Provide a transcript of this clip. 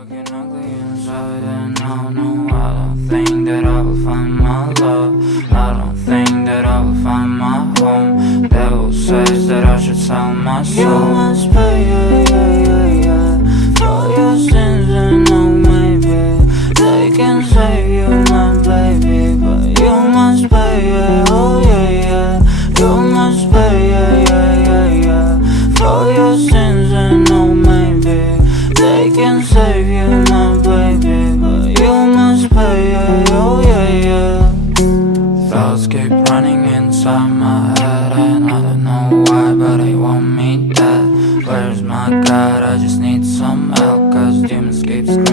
looking ugly inside, and no, I don't think that I will find my love. I don't think that I will find my home. Devil says that I should sell my soul. You must pay, for your sins, and no, maybe they can save you, my baby, but you must pay, oh yeah. You must pay, for your sins, and no, maybe they can save you, my baby, but you must pay, oh yeah. Thoughts keep running inside my head, and I don't know why, but they want me dead. Where's my God? I just need some help, 'cause demons keep screaming.